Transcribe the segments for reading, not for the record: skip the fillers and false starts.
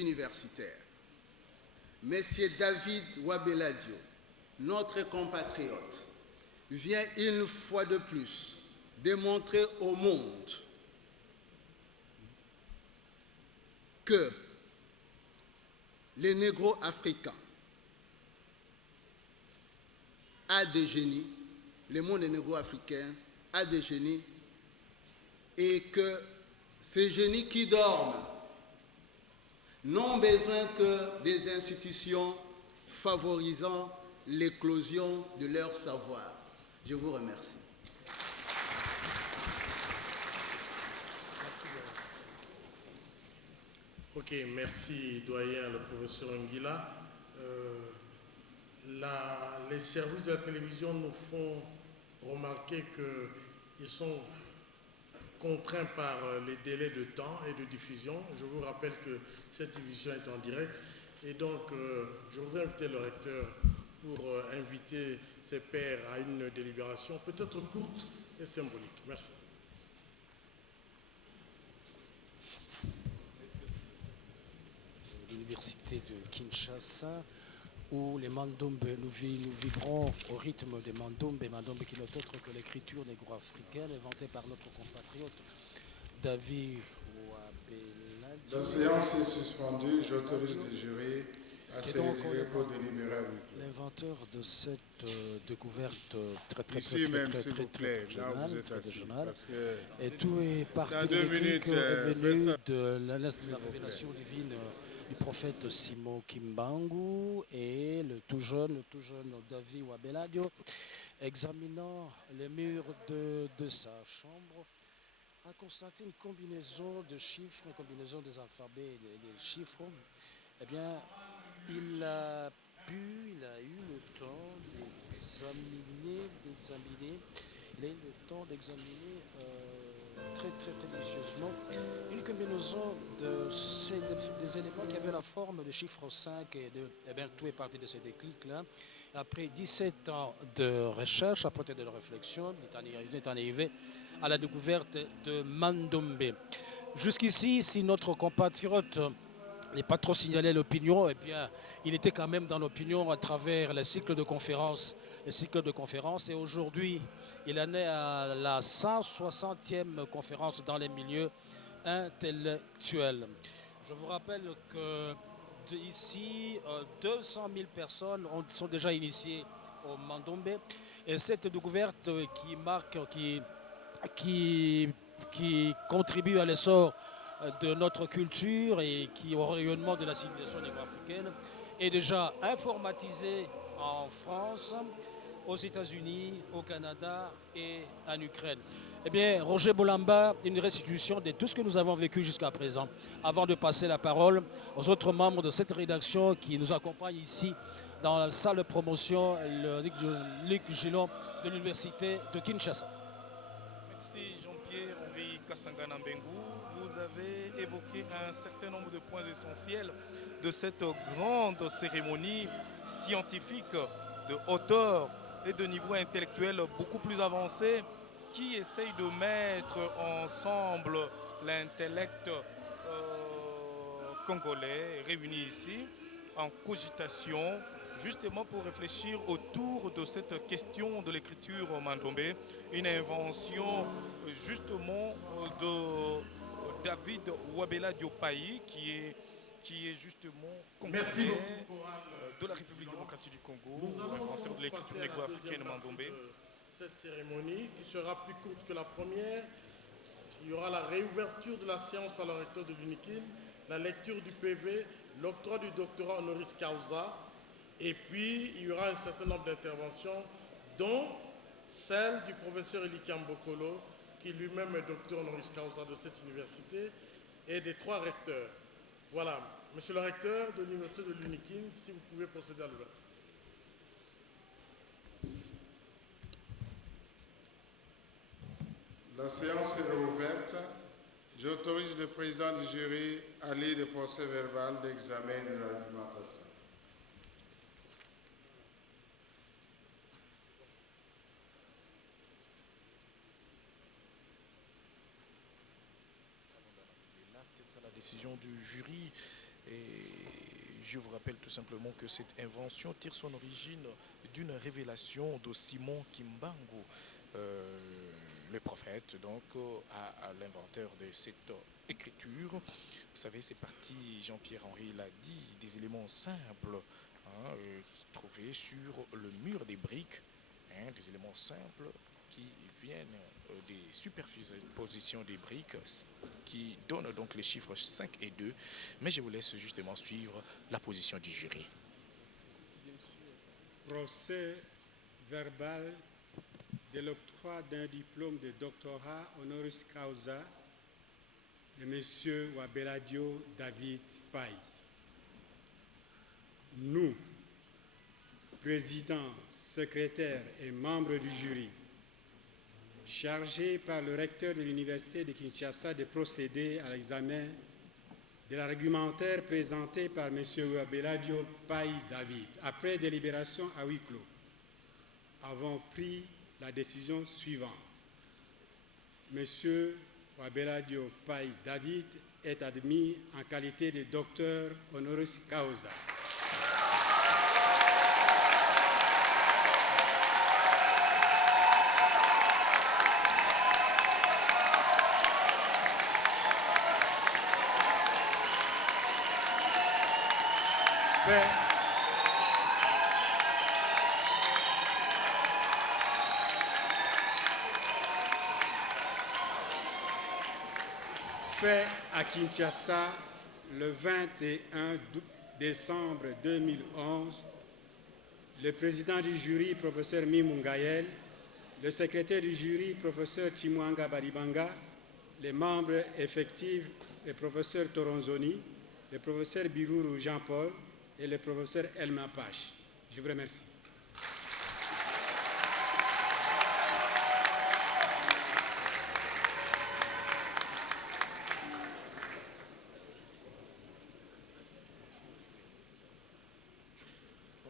universitaire. Monsieur David Wabeladio, notre compatriote, vient une fois de plus démontrer au monde que les négro-africains a des génies, le monde négro-africain a des génies, et que ces génies qui dorment n'ont besoin que des institutions favorisant l'éclosion de leur savoir. Je vous remercie. Ok, merci doyen le professeur Nguila. Les services de la télévision nous font remarquer qu'ils sont contraints par les délais de temps et de diffusion. Je vous rappelle que cette diffusion est en direct et donc je voudrais inviter le recteur pour inviter ses pairs à une délibération peut-être courte et symbolique. Merci. L'université de Kinshasa, où les Mandombe, nous vibrons au rythme des Mandombe qui n'est autre que l'écriture négro-africaine inventée par notre compatriote David Wabeladio. La séance est suspendue, j'autorise le jury à se retirer pour délibérer à huis clos. L'inventeur de cette découverte très régionale, et tout est parti de l'éthique est venu de la révélation divine du prophète Simon Kimbangu et le tout jeune David Wabeladio, examinant les murs de sa chambre, a constaté une combinaison de chiffres, une combinaison des alphabets et des chiffres. Eh bien, il a eu le temps d'examiner très minutieusement une combinaison des éléments qui avaient la forme de chiffre 5 et bien, tout est parti de ce déclic-là. Après 17 ans de recherche, après de réflexion, il est arrivé à la découverte de Mandombe. Jusqu'ici, si notre compatriote n'est pas trop signalé l'opinion, eh bien, il était quand même dans l'opinion à travers le cycle de conférences. Et aujourd'hui, il en est à la 160e conférence dans les milieux intellectuels. Je vous rappelle que ici, 200 000 personnes sont déjà initiées au Mandombe. Et cette découverte qui contribue à l'essor de notre culture et qui au rayonnement de la civilisation négro-africaine est déjà informatisée en France, aux États-Unis, au Canada et en Ukraine. Eh bien, Roger Bolamba, une restitution de tout ce que nous avons vécu jusqu'à présent. Avant de passer la parole aux autres membres de cette rédaction qui nous accompagnent ici dans la salle de promotion, le Luc Gillon de l'Université de Kinshasa. Merci Jean-Pierre Henri Kassangana Mbengu. Vous avez évoqué un certain nombre de points essentiels de cette grande cérémonie scientifique de hauteur et de niveau intellectuel beaucoup plus avancé qui essaye de mettre ensemble l'intellect congolais réuni ici en cogitation justement pour réfléchir autour de cette question de l'écriture Mandombe, une invention justement de David Wabeladio qui est justement congolais de la République démocratique du Congo, inventeur de l'écriture négro-africaine Mandombe. Cette cérémonie qui sera plus courte que la première, il y aura la réouverture de la séance par le recteur de l'UNIKIN, la lecture du PV, l'octroi du doctorat honoris causa, et puis il y aura un certain nombre d'interventions, dont celle du professeur Elikiam Bokolo, qui lui-même est docteur honoris causa de cette université, et des 3 recteurs. Voilà, monsieur le recteur de l'université de l'UNIKIN, si vous pouvez procéder à l'ouverture. La séance est ouverte. J'autorise le président du jury à lire le procès verbal d'examen et de l'argumentation. Peut-être la décision du jury et je vous rappelle tout simplement que cette invention tire son origine d'une révélation de Simon Kimbangu, le prophète, donc à l'inventeur de cette écriture. Vous savez, c'est parti, Jean-Pierre-Henri l'a dit, des éléments simples trouvés sur le mur des briques, des éléments simples qui viennent des superpositions des briques qui donnent donc les chiffres 5 et 2. Mais je vous laisse justement suivre la position du jury. Procès verbal de l'octroi d'un diplôme de doctorat honoris causa de M. Wabeladio David Paye. Nous, président, secrétaire et membres du jury, chargés par le recteur de l'Université de Kinshasa de procéder à l'examen de l'argumentaire présenté par M. Wabeladio Paye David, après délibération à huis clos, avons pris la décision suivante. M. Wabeladio Paye David est admis en qualité de docteur honoris causa. Fait à Kinshasa le 21 décembre 2011, le président du jury, professeur Mimungaël, le secrétaire du jury, professeur Chimwanga Baribanga, les membres effectifs, le professeur Toronzoni, le professeur Biruru Jean-Paul et le professeur Elma Pache. Je vous remercie.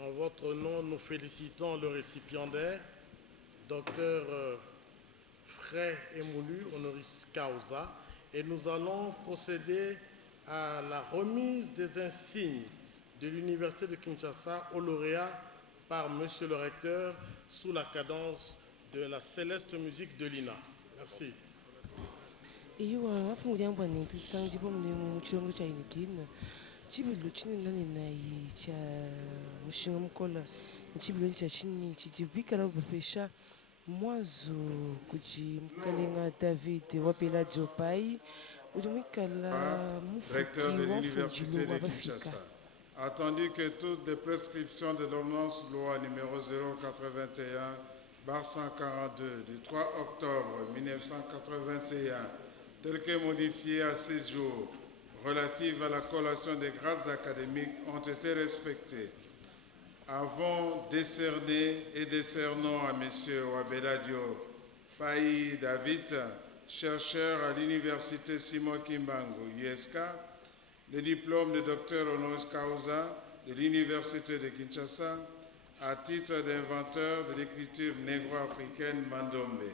En votre nom, nous félicitons le récipiendaire, docteur Fray Emoulu, honoris causa, et nous allons procéder à la remise des insignes de l'Université de Kinshasa au lauréat par Monsieur le recteur sous la cadence de la céleste musique de l'INA. Merci. Chibilo chini nani na cha mushinga mkola chibilo cha chini chijibika la bapesha mwanzo kujimkalenga David Wabeladio Paye ujumikala recteur de l'université de Kinshasa. Attendu que toutes les prescriptions de l'ordonnance loi numéro 081/142 du 3 octobre 1981 telle que modifiée à 6 jours relatives à la collation des grades académiques ont été respectées. Avons décerné et décernons à M. Wabeladio Paye David, chercheur à l'Université Simon Kimbangu, USK, le diplôme de docteur honoris causa de l'Université de Kinshasa à titre d'inventeur de l'écriture négro-africaine Mandombe.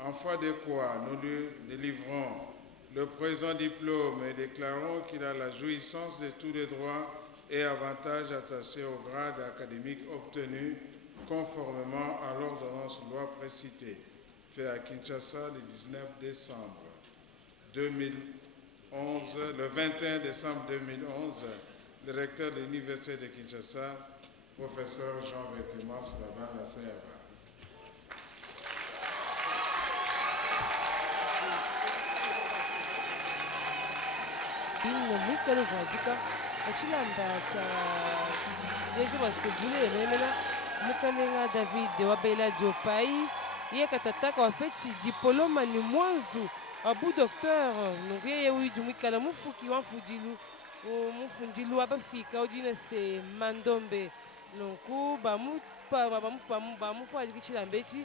En foi de quoi nous lui délivrons le présent diplôme et déclarons qu'il a la jouissance de tous les droits et avantages attachés au grade académique obtenu conformément à l'ordonnance loi précitée, fait à Kinshasa le 19 décembre 2011, le 21 décembre 2011, le recteur de l'Université de Kinshasa, professeur Jean-Bercumans Laban Nassayaba. Mwikalo vajika achilamba cha tijitile wasebule remena mukalenga David Wabeladio Paye yekatataka wapeti diploma ni mwanzo abu docteur nongeye uyu mwikala mufuki wamfudilu mufundilu abafika ujine se Mandombe nonku bamufu alikichilambechi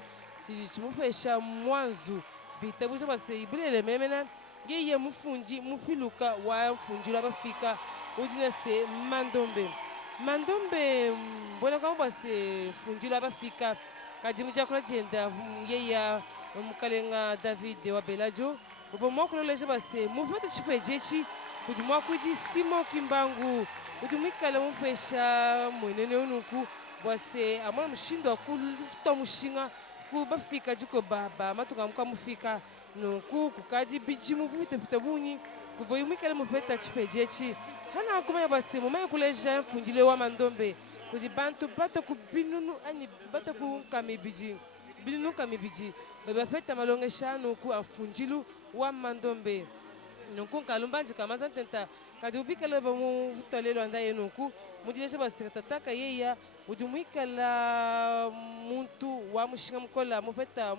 chimupesha mwanzo bitabu basebule remena yeye mufunji mufiluka wa mfunji labafika ujine se Mandombe mbona kama base funji labafika kajimu jakula jenda yeye mukalenga David Wabeladio upo mokolo leje base mufate chifejechi kuti mwakuti Simon Kimbangu kuti mwikale mupesha mwenene unuku bwase amwana mshindo kufuta mushinga kubafika jiko baba matuka mkamufika nuku kukadi bijimu bufite bunyi kuvoyi mwikale mufeta chifejechi hana kumaya bwase mumaya kuleja mfundile wa mandombe kuti bantu bata kubinunu ani bata kukamibiji binunu kamibiji baba feta malongesha nuku afunjilu wa mandombe nuku kalumbanji kamaza tenta kadi ubikala ba mu talelo anda yenuku mudijesha basitataka yeya udumwikala muntu wa mushinga mukola mufeta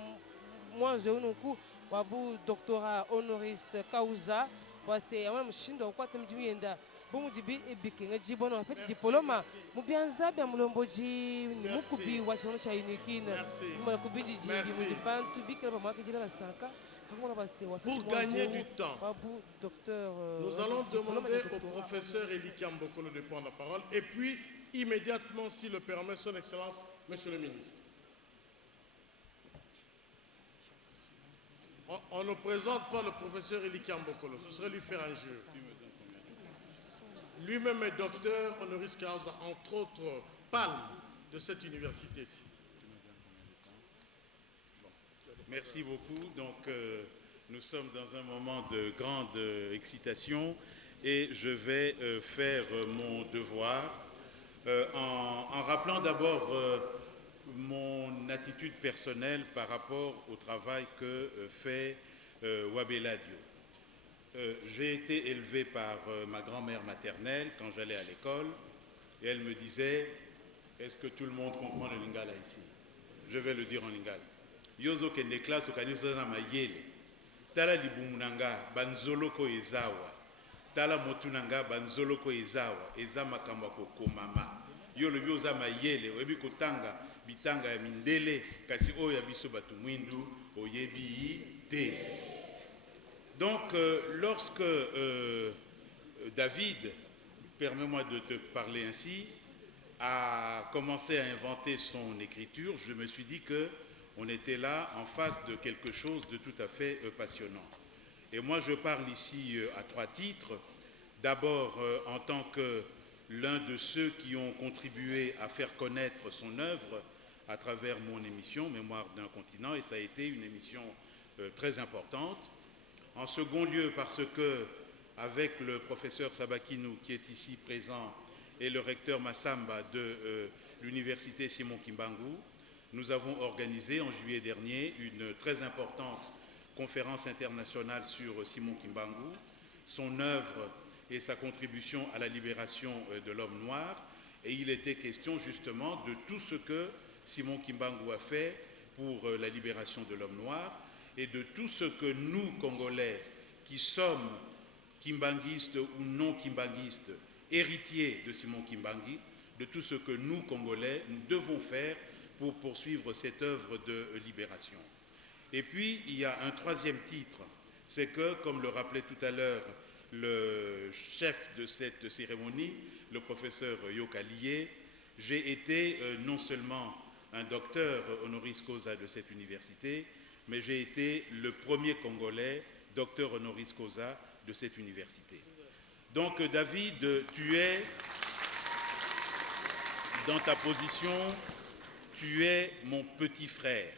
mwanzo unuku wabu doctorat honoris causa wase amana mushindo kwata mjimiyenda bumudibi ebikenga jibono wafeti diploma mubianza bya mulomboji ni mukubi wa chino cha unikina mala kubidi jibi mudibantu bikala ba mwaka jira basanka. Pour gagner du temps, nous allons demander au professeur Eli Kiambokolo de prendre la parole et puis immédiatement, s'il le permet, son Excellence, Monsieur le Ministre. On ne présente pas le professeur Eli Kiambokolo, ce serait lui faire un jeu. Lui-même est docteur honoris causa, entre autres palmes de cette université-ci. Merci beaucoup. Donc, nous sommes dans un moment de grande excitation et je vais faire mon devoir en rappelant d'abord mon attitude personnelle par rapport au travail que fait Wabeladio. J'ai été élevé par ma grand-mère maternelle quand j'allais à l'école et elle me disait « Est-ce que tout le monde comprend le lingala ici ?» Je vais le dire en lingala. Yozo kende classe okaniso na mayele tala libumunanga banzoloko ezawa tala motunanga banzoloko ezawa eza makambo kokomama yolo byoza mayele oyebi kotanga bitanga ya mindele kasi oyo ya biso batu mwindu oyebi te. Donc lorsque David, permets-moi de te parler ainsi, a commencé à inventer son écriture, je me suis dit que on était là en face de quelque chose de tout à fait passionnant. Et moi, je parle ici à trois titres. D'abord, en tant que l'un de ceux qui ont contribué à faire connaître son œuvre à travers mon émission Mémoire d'un continent, et ça a été une émission très importante. En second lieu, parce que, avec le professeur Sabakinou, qui est ici présent, et le recteur Massamba de l'université Simon Kimbangu, nous avons organisé en juillet dernier une très importante conférence internationale sur Simon Kimbangu, son œuvre et sa contribution à la libération de l'homme noir. Et il était question justement de tout ce que Simon Kimbangu a fait pour la libération de l'homme noir et de tout ce que nous, Congolais, qui sommes kimbanguistes ou non kimbanguistes, héritiers de Simon Kimbangu, de tout ce que nous, Congolais, nous devons faire pour poursuivre cette œuvre de libération. Et puis, il y a un troisième titre, c'est que, comme le rappelait tout à l'heure le chef de cette cérémonie, le professeur Yokalié, j'ai été non seulement un docteur honoris causa de cette université, mais j'ai été le premier Congolais docteur honoris causa de cette université. Donc, David, tu es dans ta position, tu es mon petit frère.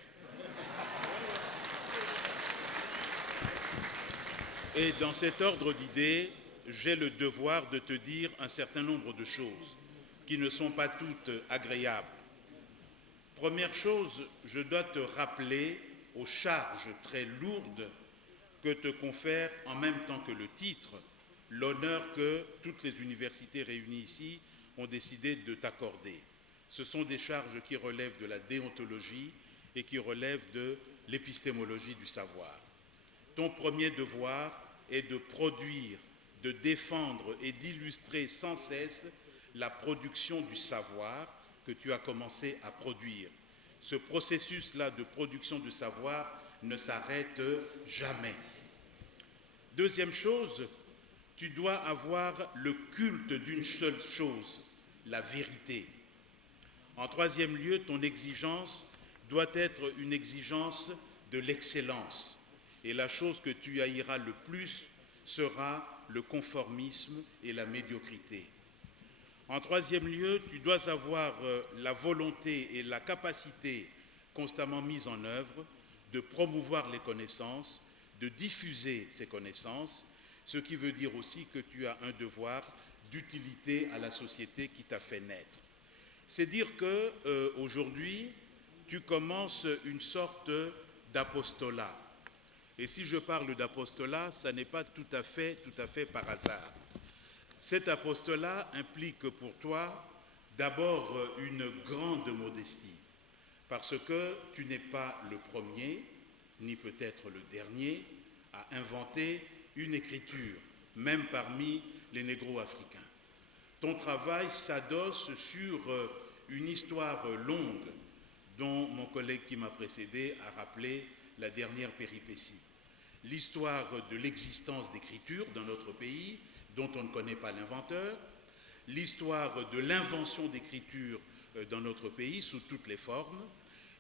Et dans cet ordre d'idées, j'ai le devoir de te dire un certain nombre de choses qui ne sont pas toutes agréables. Première chose, je dois te rappeler aux charges très lourdes que te confère en même temps que le titre, l'honneur que toutes les universités réunies ici ont décidé de t'accorder. Ce sont des charges qui relèvent de la déontologie et qui relèvent de l'épistémologie du savoir. Ton premier devoir est de produire, de défendre et d'illustrer sans cesse la production du savoir que tu as commencé à produire. Ce processus-là de production du savoir ne s'arrête jamais. Deuxième chose, tu dois avoir le culte d'une seule chose, la vérité. En troisième lieu, ton exigence doit être une exigence de l'excellence. Et la chose que tu haïras le plus sera le conformisme et la médiocrité. En troisième lieu, tu dois avoir la volonté et la capacité constamment mise en œuvre de promouvoir les connaissances, de diffuser ces connaissances, ce qui veut dire aussi que tu as un devoir d'utilité à la société qui t'a fait naître. C'est dire qu'aujourd'hui, tu commences une sorte d'apostolat. Et si je parle d'apostolat, ça n'est pas tout à fait par hasard. Cet apostolat implique pour toi d'abord une grande modestie, parce que tu n'es pas le premier, ni peut-être le dernier, à inventer une écriture, même parmi les négro-africains. Ton travail s'adosse sur une histoire longue dont mon collègue qui m'a précédé a rappelé la dernière péripétie. L'histoire de l'existence d'écriture dans notre pays, dont on ne connaît pas l'inventeur, l'histoire de l'invention d'écriture dans notre pays sous toutes les formes,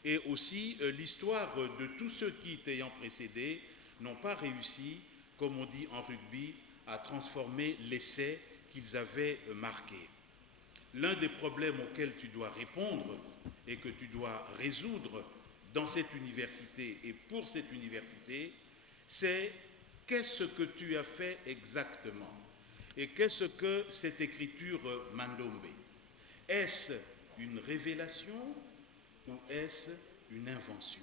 et aussi l'histoire de tous ceux qui, t'ayant précédé, n'ont pas réussi, comme on dit en rugby, à transformer l'essai qu'ils avaient marqué. L'un des problèmes auxquels tu dois répondre et que tu dois résoudre dans cette université et pour cette université, c'est qu'est-ce que tu as fait exactement et qu'est-ce que cette écriture Mandombe? Est-ce une révélation ou est-ce une invention?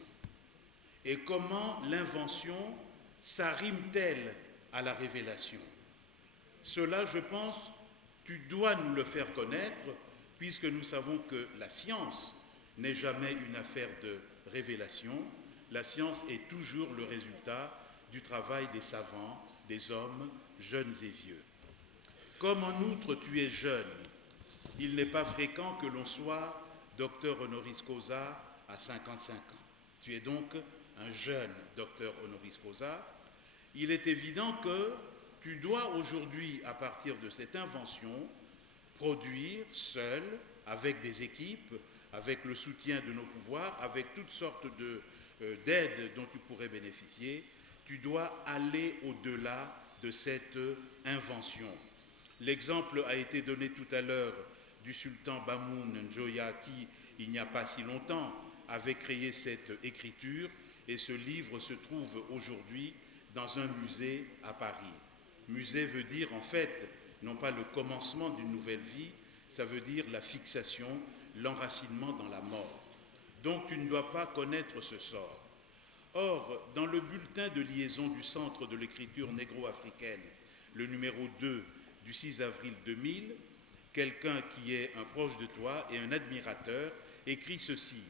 Et comment l'invention s'arrime-t-elle à la révélation? Cela, je pense, tu dois nous le faire connaître, puisque nous savons que la science n'est jamais une affaire de révélation. La science est toujours le résultat du travail des savants, des hommes, jeunes et vieux. Comme en outre tu es jeune, il n'est pas fréquent que l'on soit docteur honoris causa à 55 ans. Tu es donc un jeune docteur honoris causa. Il est évident que tu dois aujourd'hui, à partir de cette invention, produire seul, avec des équipes, avec le soutien de nos pouvoirs, avec toutes sortes d'aides dont tu pourrais bénéficier. Tu dois aller au-delà de cette invention. L'exemple a été donné tout à l'heure du sultan Bamoun Njoya qui, il n'y a pas si longtemps, avait créé cette écriture, et ce livre se trouve aujourd'hui dans un musée à Paris. Musée veut dire en fait, non pas le commencement d'une nouvelle vie, ça veut dire la fixation, l'enracinement dans la mort. Donc tu ne dois pas connaître ce sort. Or, dans le bulletin de liaison du Centre de l'écriture négro-africaine, le numéro 2 du 6 avril 2000, quelqu'un qui est un proche de toi et un admirateur écrit ceci: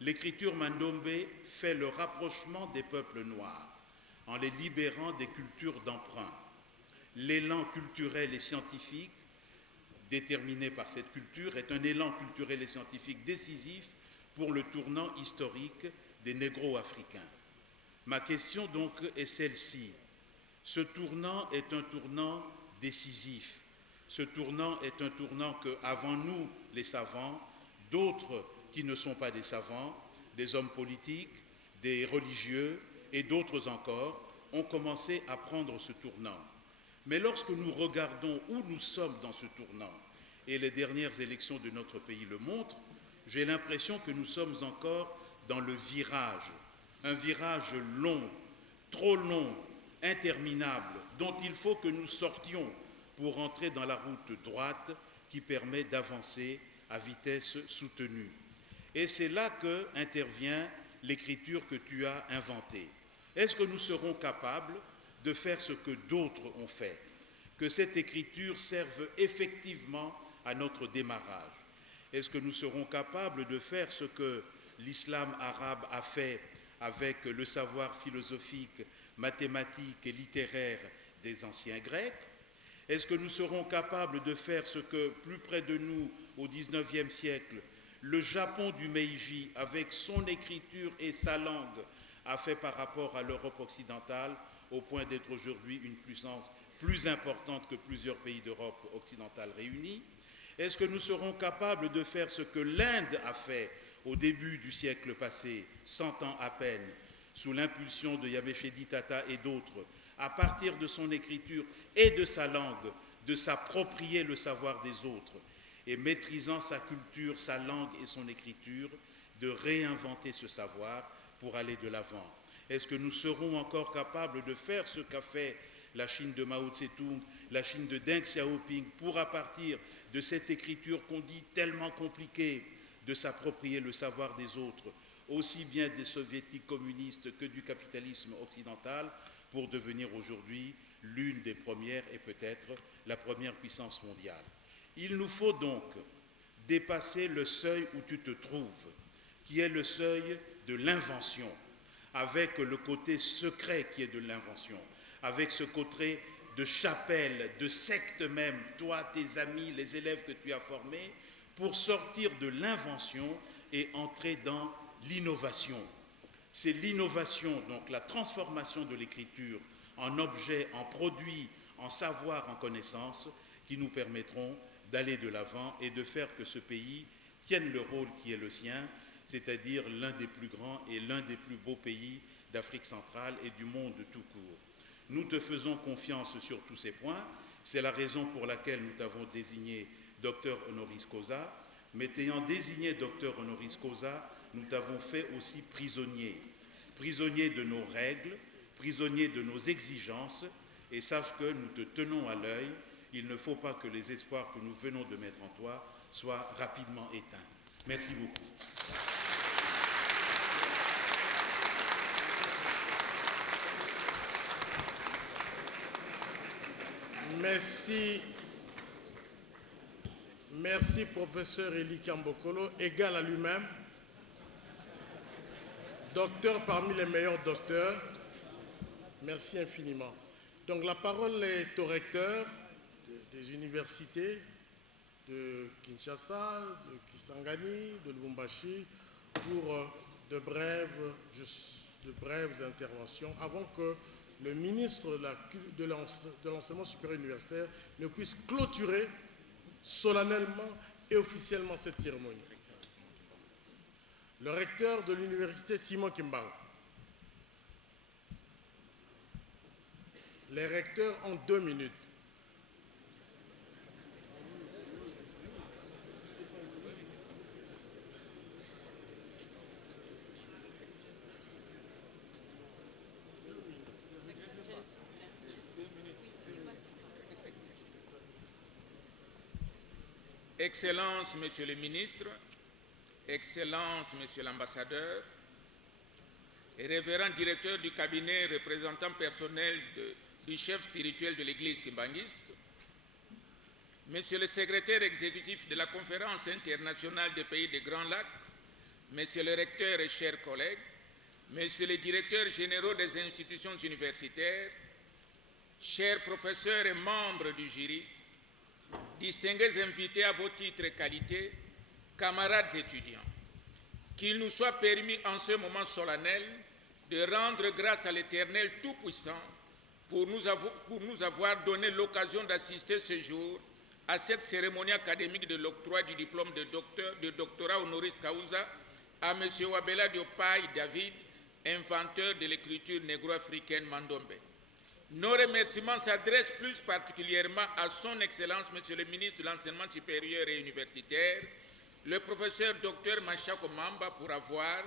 l'écriture Mandombe fait le rapprochement des peuples noirs en les libérant des cultures d'emprunt. L'élan culturel et scientifique déterminé par cette culture est un élan culturel et scientifique décisif pour le tournant historique des négro-africains. Ma question donc est celle-ci. Ce tournant est un tournant décisif. Ce tournant est un tournant que, avant nous, les savants, d'autres qui ne sont pas des savants, des hommes politiques, des religieux et d'autres encore, ont commencé à prendre ce tournant. Mais lorsque nous regardons où nous sommes dans ce tournant, et les dernières élections de notre pays le montrent, j'ai l'impression que nous sommes encore dans le virage, un virage long, trop long, interminable, dont il faut que nous sortions pour entrer dans la route droite qui permet d'avancer à vitesse soutenue. Et c'est là qu'intervient l'écriture que tu as inventée. Est-ce que nous serons capables de faire ce que d'autres ont fait? Que cette écriture serve effectivement à notre démarrage? Est-ce que nous serons capables de faire ce que l'islam arabe a fait avec le savoir philosophique, mathématique et littéraire des anciens Grecs? Est-ce que nous serons capables de faire ce que, plus près de nous, au XIXe siècle, le Japon du Meiji, avec son écriture et sa langue, a fait par rapport à l'Europe occidentale, au point d'être aujourd'hui une puissance plus importante que plusieurs pays d'Europe occidentale réunis? Est-ce que nous serons capables de faire ce que l'Inde a fait au début du siècle passé, 100 ans à peine, sous l'impulsion de Yabeshedi Tata et d'autres, à partir de son écriture et de sa langue, de s'approprier le savoir des autres, et maîtrisant sa culture, sa langue et son écriture, de réinventer ce savoir pour aller de l'avant. Est-ce que nous serons encore capables de faire ce qu'a fait la Chine de Mao Tse-tung, la Chine de Deng Xiaoping, pour à partir de cette écriture qu'on dit tellement compliquée, de s'approprier le savoir des autres, aussi bien des soviétiques communistes que du capitalisme occidental, pour devenir aujourd'hui l'une des premières et peut-être la première puissance mondiale. Il nous faut donc dépasser le seuil où tu te trouves, qui est le seuil de l'invention, avec le côté secret qui est de l'invention, avec ce côté de chapelle, de secte même, toi, tes amis, les élèves que tu as formés, pour sortir de l'invention et entrer dans l'innovation. C'est l'innovation, donc la transformation de l'écriture en objet, en produit, en savoir, en connaissance, qui nous permettront d'aller de l'avant et de faire que ce pays tienne le rôle qui est le sien, c'est-à-dire l'un des plus grands et l'un des plus beaux pays d'Afrique centrale et du monde tout court. Nous te faisons confiance sur tous ces points. C'est la raison pour laquelle nous t'avons désigné docteur honoris causa, mais t'ayant désigné docteur honoris causa, nous t'avons fait aussi prisonnier. Prisonnier de nos règles, prisonnier de nos exigences, et sache que nous te tenons à l'œil. Il ne faut pas que les espoirs que nous venons de mettre en toi soient rapidement éteints. Merci beaucoup. Merci. Merci, professeur Eli Kambokolo, égal à lui-même, docteur parmi les meilleurs docteurs. Merci infiniment. Donc la parole est au recteur des universités de Kinshasa, de Kisangani, de Lubumbashi, pour de brèves interventions, avant que le ministre de l'enseignement supérieur universitaire ne puisse clôturer solennellement et officiellement cette cérémonie. Le recteur de l'université Simon Kimbangu. Les recteurs ont 2 minutes. Excellences, Monsieur le Ministre, Excellences, Monsieur l'Ambassadeur, et révérend directeur du cabinet représentant personnel du chef spirituel de l'Église kimbanguiste, Monsieur le secrétaire exécutif de la Conférence internationale des pays des Grands Lacs, Monsieur le recteur et chers collègues, Monsieur le directeur généraux des institutions universitaires, chers professeurs et membres du jury, distingués invités à vos titres et qualités, camarades étudiants, qu'il nous soit permis en ce moment solennel de rendre grâce à l'Éternel Tout-Puissant pour nous avoir donné l'occasion d'assister ce jour à cette cérémonie académique de l'octroi du diplôme de doctorat honoris causa à M. Wabella Diopaye David, inventeur de l'écriture négro-africaine Mandombe. Nos remerciements s'adressent plus particulièrement à son Excellence, Monsieur le ministre de l'Enseignement supérieur et universitaire, le professeur Dr Machako Mamba, pour avoir,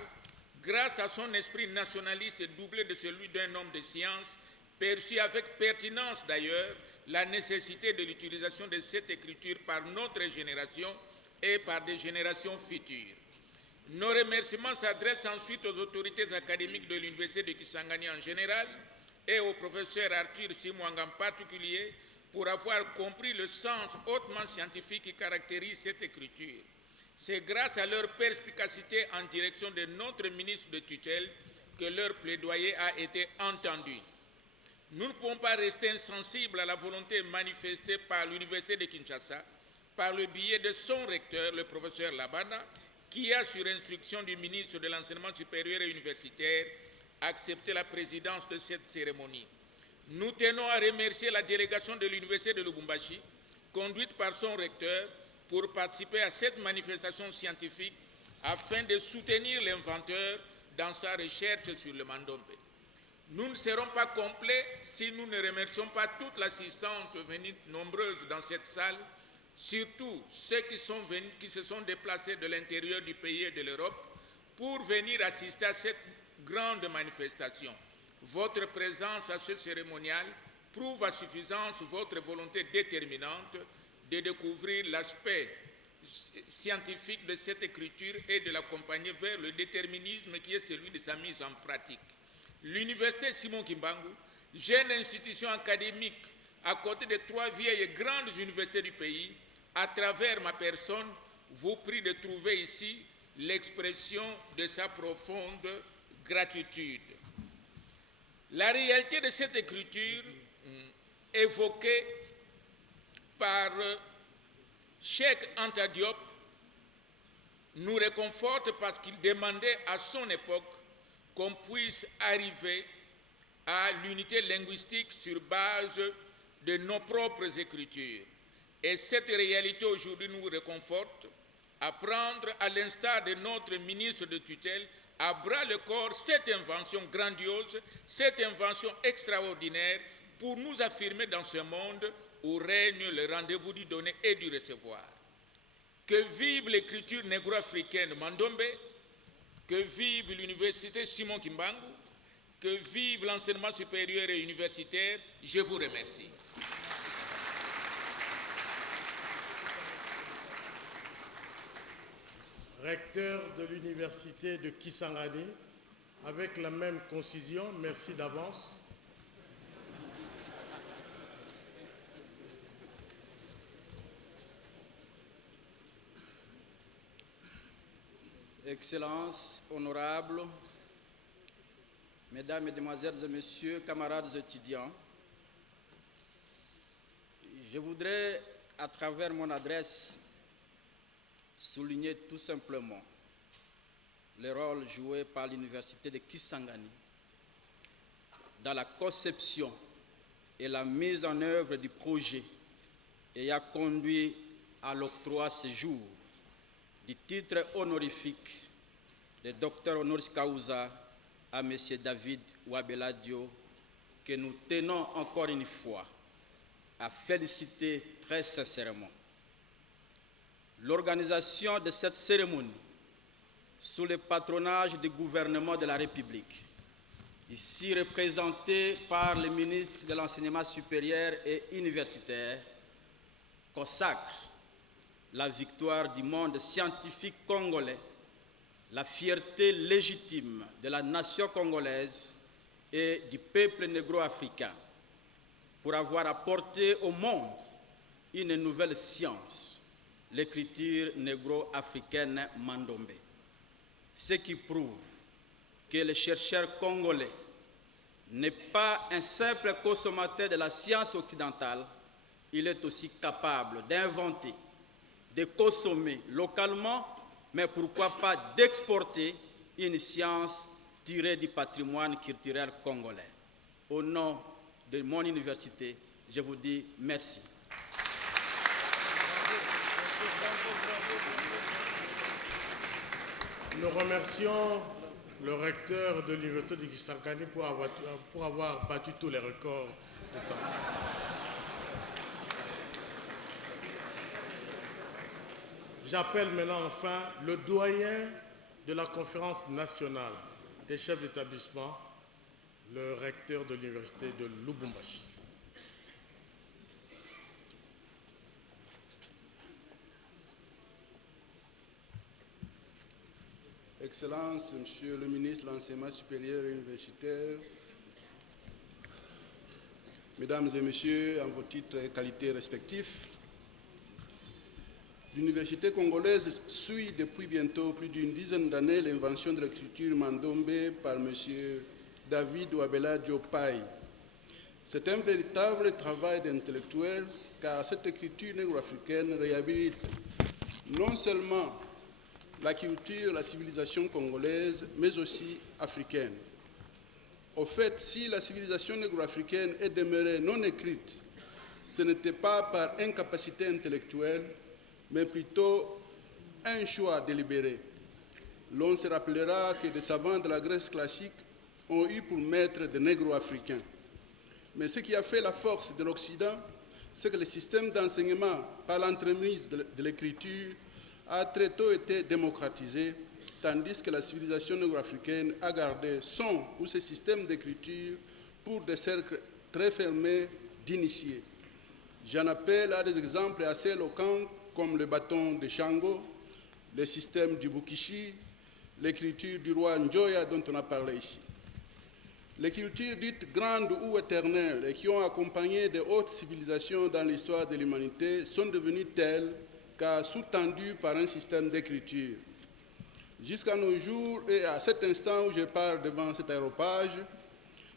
grâce à son esprit nationaliste doublé de celui d'un homme de science, perçu avec pertinence d'ailleurs la nécessité de l'utilisation de cette écriture par notre génération et par des générations futures. Nos remerciements s'adressent ensuite aux autorités académiques de l'Université de Kisangani en général, et au professeur Arthur Simwanga en particulier, pour avoir compris le sens hautement scientifique qui caractérise cette écriture. C'est grâce à leur perspicacité en direction de notre ministre de tutelle que leur plaidoyer a été entendu. Nous ne pouvons pas rester insensibles à la volonté manifestée par l'Université de Kinshasa, par le biais de son recteur, le professeur Labana, qui a, sur instruction du ministre de l'Enseignement supérieur et universitaire, accepté la présidence de cette cérémonie. Nous tenons à remercier la délégation de l'Université de Lubumbashi, conduite par son recteur, pour participer à cette manifestation scientifique afin de soutenir l'inventeur dans sa recherche sur le Mandombe. Nous ne serons pas complets si nous ne remercions pas toute l'assistante venue nombreuse dans cette salle, surtout ceux qui se sont déplacés de l'intérieur du pays et de l'Europe pour venir assister à cette grande manifestation. Votre présence à ce cérémonial prouve à suffisance votre volonté déterminante de découvrir l'aspect scientifique de cette écriture et de l'accompagner vers le déterminisme qui est celui de sa mise en pratique. L'Université Simon Kimbangu, jeune institution académique à côté de 3 vieilles et grandes universités du pays, à travers ma personne, vous prie de trouver ici l'expression de sa profonde gratitude. La réalité de cette écriture évoquée par Cheikh Anta Diop nous réconforte parce qu'il demandait à son époque qu'on puisse arriver à l'unité linguistique sur base de nos propres écritures. Et cette réalité aujourd'hui nous réconforte à prendre, à l'instar de notre ministre de tutelle, à bras le corps cette invention grandiose, cette invention extraordinaire pour nous affirmer dans ce monde où règne le rendez-vous du donner et du recevoir. Que vive l'écriture négro-africaine Mandombe, que vive l'université Simon Kimbangu, que vive l'enseignement supérieur et universitaire. Je vous remercie. Recteur de l'université de Kisangani, avec la même concision, merci d'avance. Excellences, honorables, Mesdames, Mesdemoiselles et Messieurs, camarades étudiants, je voudrais, à travers mon adresse, souligner tout simplement le rôle joué par l'université de Kisangani dans la conception et la mise en œuvre du projet ayant conduit à l'octroi ce jour du titre honorifique de docteur honoris causa à M. David Wabeladio, que nous tenons encore une fois à féliciter très sincèrement. L'organisation de cette cérémonie, sous le patronage du gouvernement de la République, ici représenté par le ministre de l'Enseignement supérieur et universitaire, consacre la victoire du monde scientifique congolais, la fierté légitime de la nation congolaise et du peuple négro-africain pour avoir apporté au monde une nouvelle science, l'écriture négro-africaine Mandombe. Ce qui prouve que le chercheur congolais n'est pas un simple consommateur de la science occidentale, il est aussi capable d'inventer, de consommer localement, mais pourquoi pas d'exporter une science tirée du patrimoine culturel congolais. Au nom de mon université, je vous dis merci. Nous remercions le recteur de l'université de Kisangani pour avoir battu tous les records de temps. J'appelle maintenant enfin le doyen de la conférence nationale des chefs d'établissement, le recteur de l'université de Lubumbashi. Excellences, Monsieur le ministre de l'Enseignement supérieur et universitaire, Mesdames et Messieurs, en vos titres et qualités respectifs, l'université congolaise suit depuis bientôt plus d'une dizaine d'années l'invention de l'écriture Mandombe par M. David Wabeladio Pai. C'est un véritable travail d'intellectuel car cette écriture négro-africaine réhabilite non seulement la culture, la civilisation congolaise, mais aussi africaine. Au fait, si la civilisation négro-africaine est demeurée non écrite, ce n'était pas par incapacité intellectuelle, mais plutôt un choix délibéré. l'on se rappellera que des savants de la Grèce classique ont eu pour maître des négro-africains. Mais ce qui a fait la force de l'Occident, c'est que le système d'enseignement par l'entremise de l'écriture a très tôt été démocratisé, tandis que la civilisation négro-africaine a gardé son ou ses systèmes d'écriture pour des cercles très fermés d'initiés. J'en appelle à des exemples assez éloquents comme le bâton de Shango, le système du Bukishi, l'écriture du roi Njoya dont on a parlé ici. Les cultures dites grandes ou éternelles et qui ont accompagné de hautes civilisations dans l'histoire de l'humanité sont devenues telles car sous-tendues par un système d'écriture. Jusqu'à nos jours et à cet instant où je parle devant cet aéropage,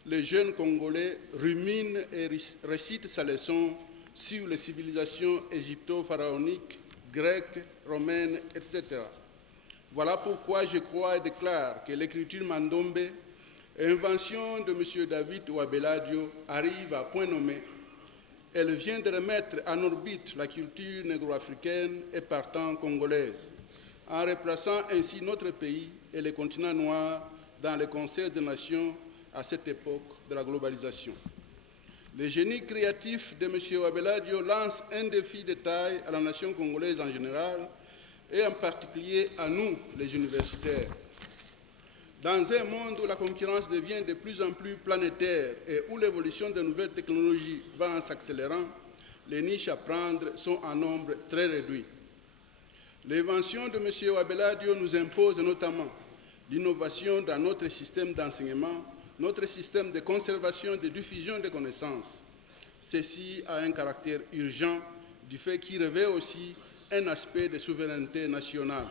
les jeunes Congolais ruminent et récitent sa leçon sur les civilisations égypto-pharaoniques, grecques, romaines, etc. Voilà pourquoi je crois et déclare que l'écriture Mandombe, invention de M. David Ouabeladio, arrive à point nommé. Elle vient de remettre en orbite la culture négro-africaine et partant congolaise, en replaçant ainsi notre pays et le continent noir dans le concert des nations à cette époque de la globalisation. Le génie créatif de M. Ouabeladio lance un défi de taille à la nation congolaise en général et en particulier à nous, les universitaires. Dans un monde où la concurrence devient de plus en plus planétaire et où l'évolution de nouvelles technologies va en s'accélérant, les niches à prendre sont en nombre très réduit. L'invention de M. Ouabeladio nous impose notamment l'innovation dans notre système d'enseignement, notre système de conservation et de diffusion des connaissances. Ceci a un caractère urgent du fait qu'il revêt aussi un aspect de souveraineté nationale.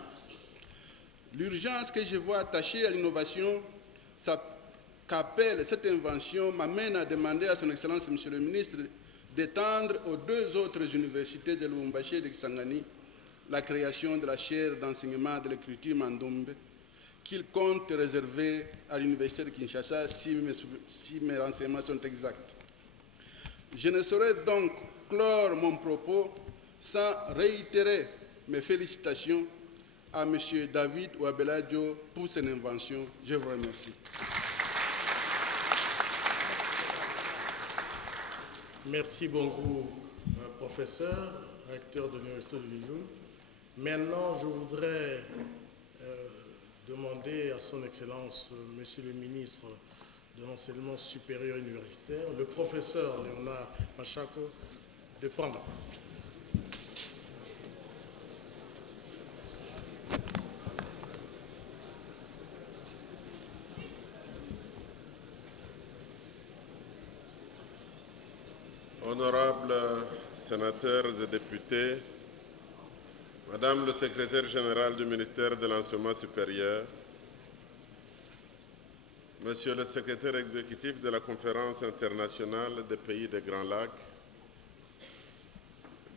L'urgence que je vois attachée à l'innovation qu'appelle cette invention m'amène à demander à son Excellence, Monsieur le Ministre, d'étendre aux deux autres universités de Lubumbashi et de Kisangani la création de la chaire d'enseignement de l'écriture Mandombe, qu'il compte réserver à l'Université de Kinshasa si mes renseignements sont exacts. Je ne saurais donc clore mon propos sans réitérer mes félicitations à M. David Ouabeladio pour son invention. Je vous remercie. Merci beaucoup, professeur, recteur de l'Université de Lilou. Maintenant, je voudrais demander à son Excellence, Monsieur le ministre de l'Enseignement supérieur universitaire, le professeur Léonard Machako, de prendre la parole. Honorables sénateurs et députés, Madame le secrétaire général du ministère de l'Enseignement supérieur, Monsieur le secrétaire exécutif de la Conférence internationale des pays des Grands Lacs,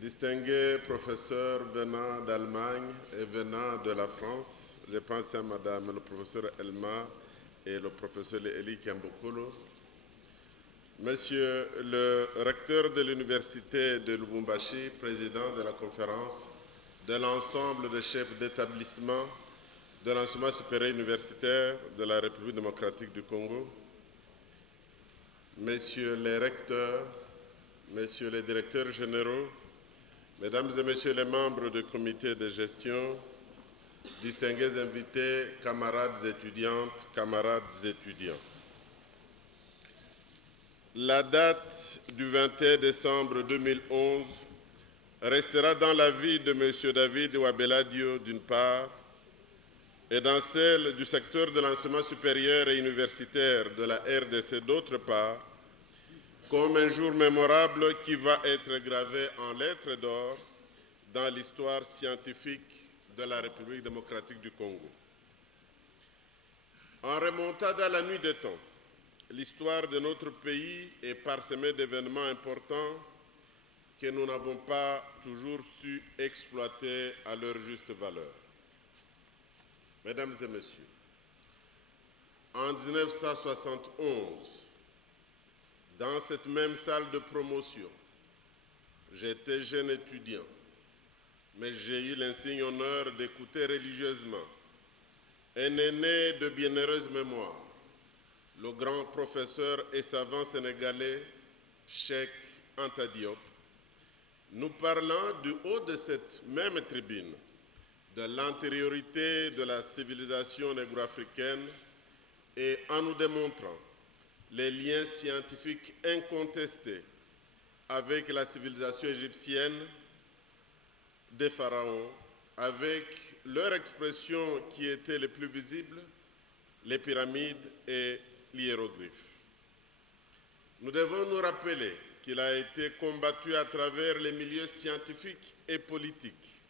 distingués professeurs venant d'Allemagne et venant de la France, je pense à Madame le professeur Elma et le professeur Eli Kiambokolo, Monsieur le recteur de l'Université de Lubumbashi, président de la conférence, de l'ensemble des chefs d'établissement de l'enseignement supérieur universitaire de la République démocratique du Congo, Messieurs les recteurs, Messieurs les directeurs généraux, Mesdames et Messieurs les membres du comité de gestion, distingués invités, camarades étudiantes, camarades étudiants. La date du 21 décembre 2011 restera dans la vie de M. David Ouabeladio d'une part et dans celle du secteur de l'enseignement supérieur et universitaire de la RDC d'autre part, comme un jour mémorable qui va être gravé en lettres d'or dans l'histoire scientifique de la République démocratique du Congo. En remontant dans la nuit des temps, l'histoire de notre pays est parsemée d'événements importants que nous n'avons pas toujours su exploiter à leur juste valeur. Mesdames et Messieurs, en 1971, dans cette même salle de promotion, j'étais jeune étudiant, mais j'ai eu l'insigne honneur d'écouter religieusement un aîné de bienheureuse mémoire, le grand professeur et savant sénégalais Cheikh Anta Diop, nous parlant du haut de cette même tribune de l'antériorité de la civilisation négro-africaine et en nous démontrant les liens scientifiques incontestés avec la civilisation égyptienne des pharaons, avec leur expression qui était les plus visibles, les pyramides et l'hiéroglyphe. Nous devons nous rappeler qu'il a été combattu à travers les milieux scientifiques et politiques,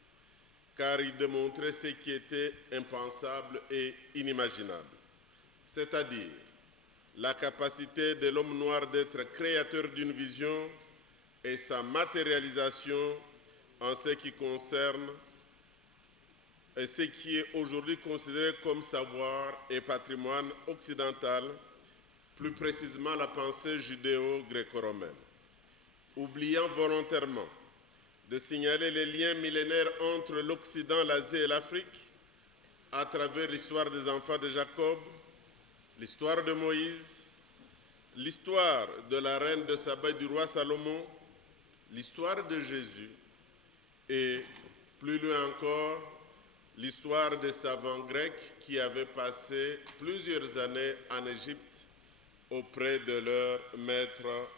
car il démontrait ce qui était impensable et inimaginable, c'est-à-dire la capacité de l'homme noir d'être créateur d'une vision et sa matérialisation en ce qui concerne et ce qui est aujourd'hui considéré comme savoir et patrimoine occidental, plus précisément la pensée judéo-gréco-romaine, oubliant volontairement de signaler les liens millénaires entre l'Occident, l'Asie et l'Afrique à travers l'histoire des enfants de Jacob, l'histoire de Moïse, l'histoire de la reine de Saba et du roi Salomon, l'histoire de Jésus et, plus loin encore, l'histoire des savants grecs qui avaient passé plusieurs années en Égypte auprès de leurs maîtres,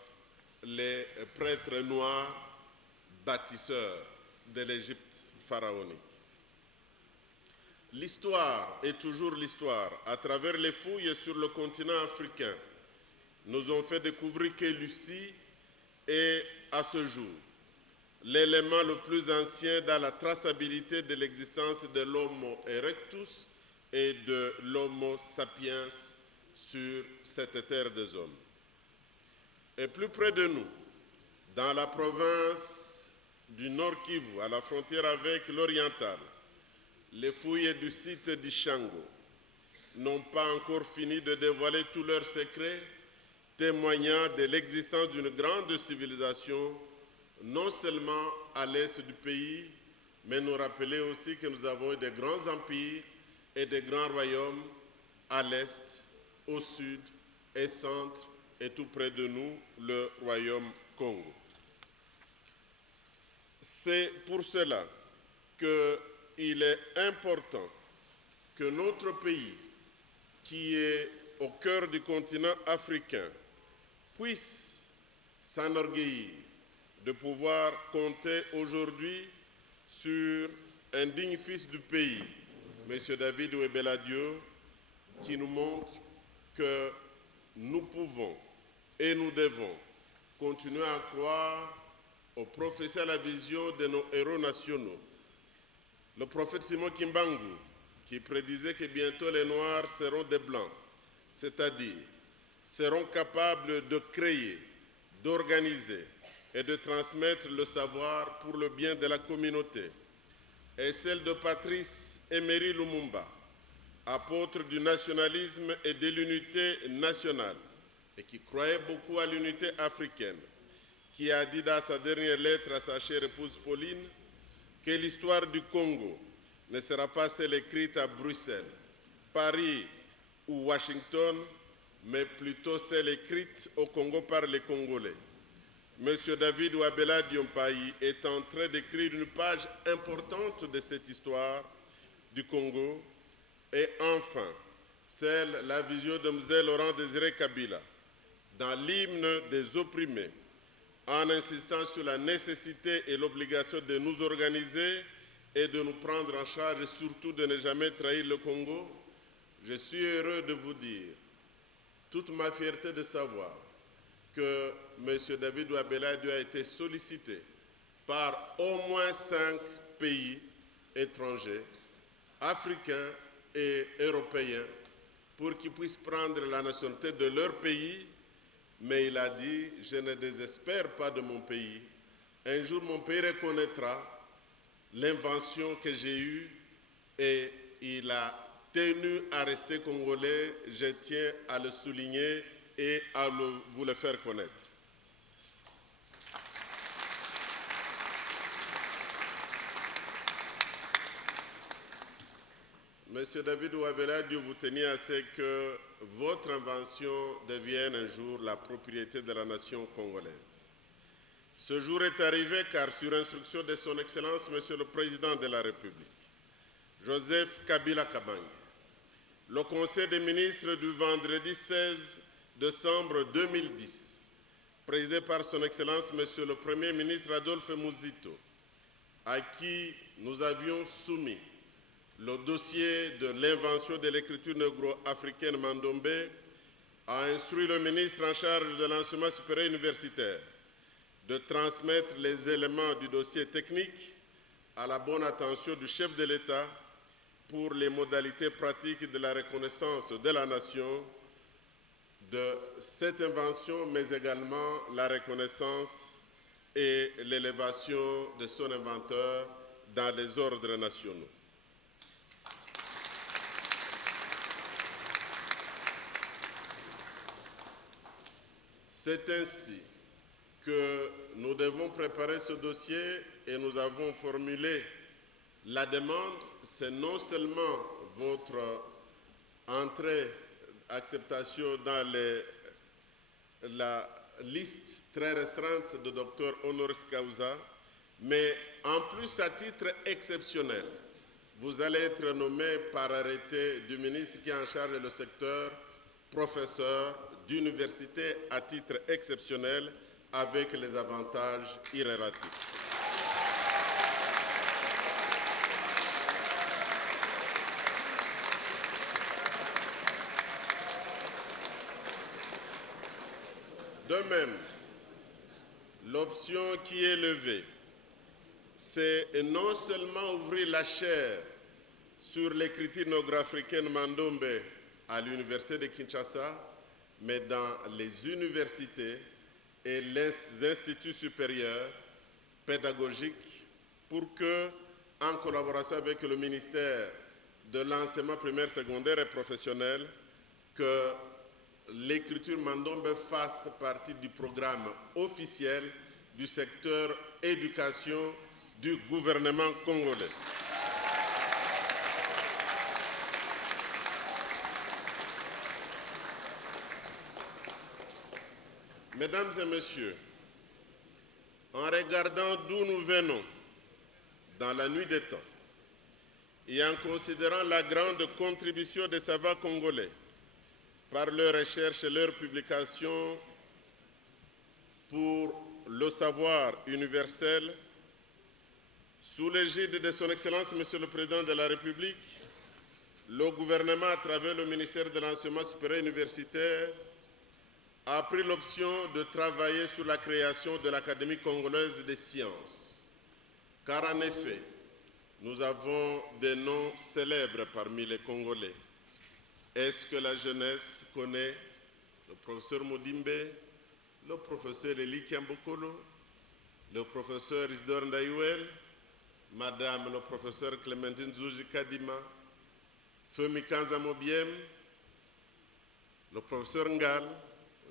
les prêtres noirs bâtisseurs de l'Égypte pharaonique. L'histoire est toujours l'histoire. À travers les fouilles sur le continent africain, nous ont fait découvrir que Lucie est, à ce jour, l'élément le plus ancien dans la traçabilité de l'existence de l'Homo erectus et de l'Homo sapiens sur cette terre des hommes. Et plus près de nous, dans la province du Nord Kivu, à la frontière avec l'Oriental, les fouilles du site d'Ishango n'ont pas encore fini de dévoiler tous leurs secrets, témoignant de l'existence d'une grande civilisation, non seulement à l'est du pays, mais nous rappeler aussi que nous avons eu de grands empires et de grands royaumes à l'est, au sud et centre, et tout près de nous, le royaume Congo. C'est pour cela qu'il est important que notre pays, qui est au cœur du continent africain, puisse s'enorgueillir de pouvoir compter aujourd'hui sur un digne fils du pays, M. David Ouabella-Diop, qui nous montre que nous pouvons et nous devons continuer à croire au prophéties à la vision de nos héros nationaux. Le prophète Simon Kimbangu, qui prédisait que bientôt les Noirs seront des Blancs, c'est-à-dire seront capables de créer, d'organiser et de transmettre le savoir pour le bien de la communauté, et celle de Patrice Emery Lumumba, apôtre du nationalisme et de l'unité nationale, et qui croyait beaucoup à l'unité africaine, qui a dit dans sa dernière lettre à sa chère épouse Pauline que l'histoire du Congo ne sera pas celle écrite à Bruxelles, Paris ou Washington, mais plutôt celle écrite au Congo par les Congolais. Monsieur David Ouabella-Diop est en train d'écrire une page importante de cette histoire du Congo. Et enfin, la vision de M. Laurent Désiré Kabila dans l'hymne des opprimés, en insistant sur la nécessité et l'obligation de nous organiser et de nous prendre en charge et surtout de ne jamais trahir le Congo. Je suis heureux de vous dire, toute ma fierté de savoir que M. David Ouabella-Diop a été sollicité par au moins 5 pays étrangers, africains et européens, pour qu'ils puissent prendre la nationalité de leur pays. Mais il a dit, je ne désespère pas de mon pays. Un jour, mon pays reconnaîtra l'invention que j'ai eue et il a tenu à rester congolais. Je tiens à le souligner et à vous le faire connaître. Monsieur David Ouabella Diop, vous teniez à ce que votre invention devienne un jour la propriété de la nation congolaise. Ce jour est arrivé car, sur instruction de son Excellence, Monsieur le Président de la République, Joseph Kabila Kabange, le Conseil des ministres du vendredi 16 décembre 2010, présidé par son Excellence, Monsieur le Premier ministre Adolphe Muzito, à qui nous avions soumis le dossier de l'invention de l'écriture négro-africaine Mandombe, a instruit le ministre en charge de l'enseignement supérieur universitaire de transmettre les éléments du dossier technique à la bonne attention du chef de l'État pour les modalités pratiques de la reconnaissance de la nation de cette invention, mais également la reconnaissance et l'élévation de son inventeur dans les ordres nationaux. C'est ainsi que nous devons préparer ce dossier et nous avons formulé la demande. C'est non seulement votre entrée, acceptation dans la liste très restreinte de Dr Honoris Causa, mais en plus à titre exceptionnel, vous allez être nommé par arrêté du ministre qui est en charge du secteur professeur d'université à titre exceptionnel avec les avantages irrélatifs. De même, l'option qui est levée, c'est non seulement ouvrir la chaire sur l'écriture négro-africaine Mandombe à l'université de Kinshasa, mais dans les universités et les instituts supérieurs pédagogiques pour que, en collaboration avec le ministère de l'enseignement primaire, secondaire et professionnel, que l'écriture Mandombe fasse partie du programme officiel du secteur éducation du gouvernement congolais. Mesdames et messieurs, en regardant d'où nous venons dans la nuit des temps et en considérant la grande contribution des savants congolais par leurs recherches et leurs publications pour le savoir universel, sous l'égide de son Excellence, Monsieur le Président de la République, le gouvernement, à travers le ministère de l'Enseignement supérieur universitaire, a pris l'option de travailler sur la création de l'Académie congolaise des sciences. Car en effet, nous avons des noms célèbres parmi les Congolais. Est-ce que la jeunesse connaît le professeur Modimbe, le professeur Eli Kiambokolo, le professeur Isidore Ndaïwel, Madame le professeur Clémentine Zouji Kadima, Femi Kanza Mobiem, le professeur Ngal,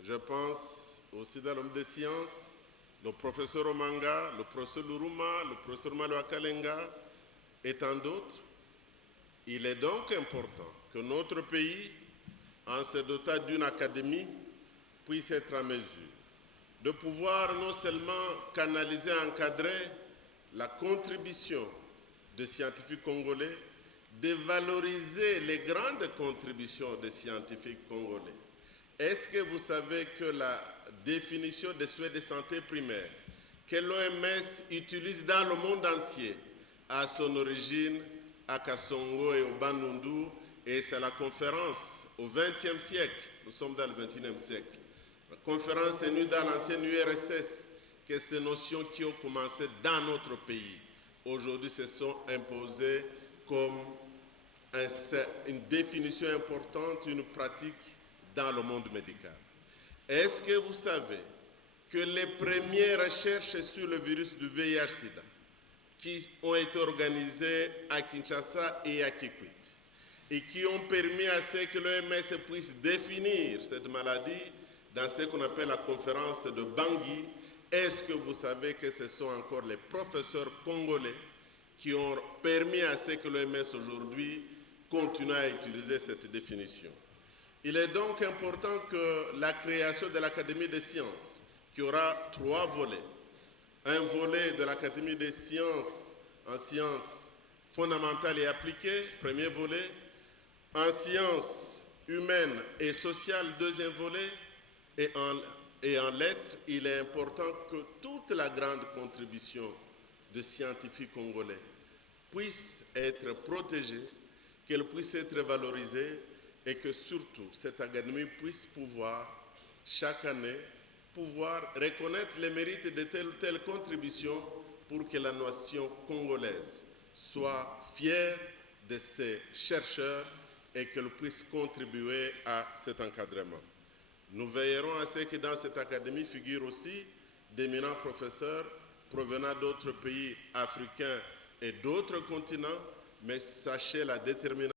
je pense aussi dans l'homme des sciences, le professeur Omanga, le professeur Luruma, le professeur Malo Akalenga et tant d'autres. Il est donc important que notre pays, en se dotant d'une académie, puisse être en mesure de pouvoir non seulement canaliser et encadrer la contribution des scientifiques congolais, de valoriser les grandes contributions des scientifiques congolais. Est-ce que vous savez que la définition des soins de santé primaire que l'OMS utilise dans le monde entier a son origine à Kassongo et au Bandundu, et c'est la conférence au XXe siècle, nous sommes dans le XXIe siècle, la conférence tenue dans l'ancienne URSS, que ces notions qui ont commencé dans notre pays, aujourd'hui se sont imposées comme une définition importante, une pratique dans le monde médical. Est-ce que vous savez que les premières recherches sur le virus du VIH-Sida qui ont été organisées à Kinshasa et à Kikwit et qui ont permis à ce que l'OMS puisse définir cette maladie dans ce qu'on appelle la conférence de Bangui, est-ce que vous savez que ce sont encore les professeurs congolais qui ont permis à ce que l'OMS aujourd'hui continuent à utiliser cette définition. Il est donc important que la création de l'Académie des sciences, qui aura 3 volets, un volet de l'Académie des sciences en sciences fondamentales et appliquées, premier volet, en sciences humaines et sociales, deuxième volet, et en lettres, il est important que toute la grande contribution de scientifiques congolais puisse être protégée, qu'elle puisse être valorisée et que surtout cette académie puisse pouvoir, chaque année, reconnaître les mérites de telle ou telle contribution pour que la nation congolaise soit fière de ses chercheurs et qu'elle puisse contribuer à cet encadrement. Nous veillerons à ce que dans cette académie figurent aussi d'éminents professeurs provenant d'autres pays africains et d'autres continents, mais sachez la détermination